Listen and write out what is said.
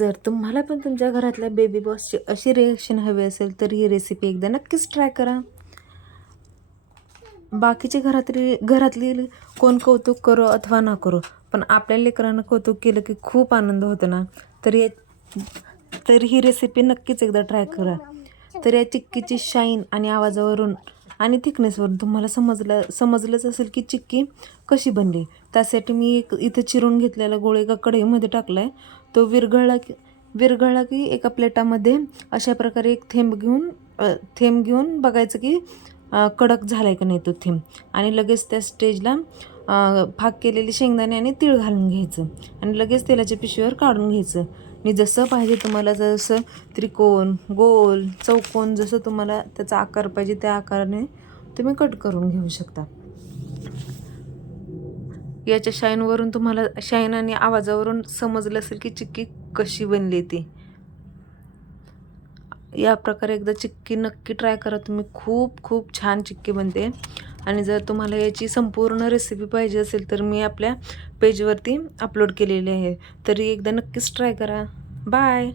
जर तुम्हाला पण तुमच्या घरातल्या बेबी बॉसची अशी रिएक्शन हवी असेल तर ही रेसिपी एकदा नक्कीच ट्राय करा. बाकीचे घरातली कोण कौतुक करो अथवा ना करो, पण आपल्या लेकरांना कौतुक केलं की खूप आनंद होतो ना. तर ही रेसिपी नक्कीच एकदा ट्राय करा. तर या चिक्कीची शाईन आणि आवाजावरून आणि थिकनेसवरून तुम्हाला समजलंच असेल की चिक्की कशी बनली. त्यासाठी मी इथे चिरून घेतलेला गोळ एका कढईमध्ये टाकला आहे. तो विरघळला की एका प्लेटामध्ये अशा प्रकारे एक थेंब घेऊन बघायचं की कडक झाला आहे का नाही तो थेंब. आणि लगेच त्या स्टेजला भाग केलेले शेंगदाणे आणि तीळ घालून घ्यायचं आणि लगेच तेलाच्या पिशवीवर काढून घ्यायचं. आणि जसं पाहिजे तुम्हाला, जसं त्रिकोण, गोल, चौकोन, जसं तुम्हाला त्याचा आकार पाहिजे त्या आकाराने तुम्ही कट करून घेऊ शकता. याच्या शाईन आणि आवाजावरून समजलं असेल की चिक्की कशी बनली ती. या प्रकारे एकदा चिक्की नक्की ट्राय करा तुम्ही. खूप खूप छान चिक्की बनते. आणि जर तुम्हाला याची संपूर्ण रेसिपी पाहिजे असेल तर मी आपल्या पेजवरती अपलोड केलेली आहे. तरी एकदा नक्कीच ट्राय करा. बाय.